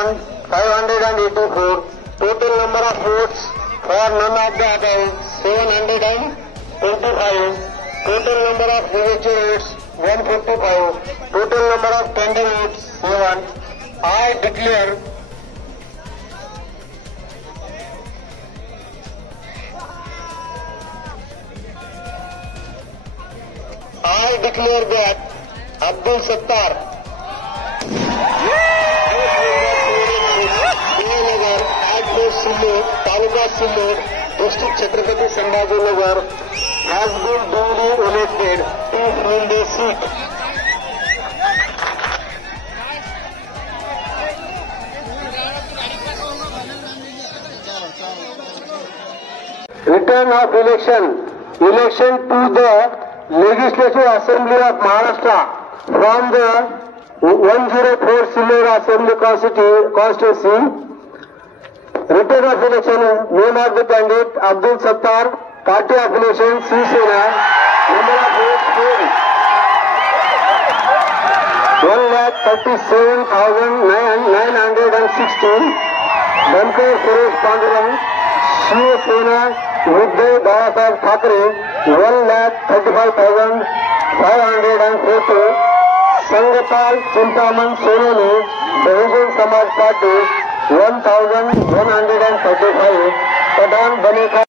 7,584. Total number of votes for none of the above 725. Total number of rejected votes 155. Total number of tender votes 7. I declare that Abdul Sattar Taluka Sillur, District Chhatrapati Sambhajinagar has been duly elected to fill the seat. Return of election to the Legislative Assembly of Maharashtra from the 104 Sillur Assembly constituency. Return of election, name of the candidate Abdul Sattar, party affiliation Shiv Sena, number of votes 1,37,916. Bankar Suresh Pandurang, Shiv Sena, Uddhav Babasaheb Thackeray, 1,35,540. Sangatal Chintaman Sonali, Bahujan Samaj Party, 1,135. Pradhan Banekar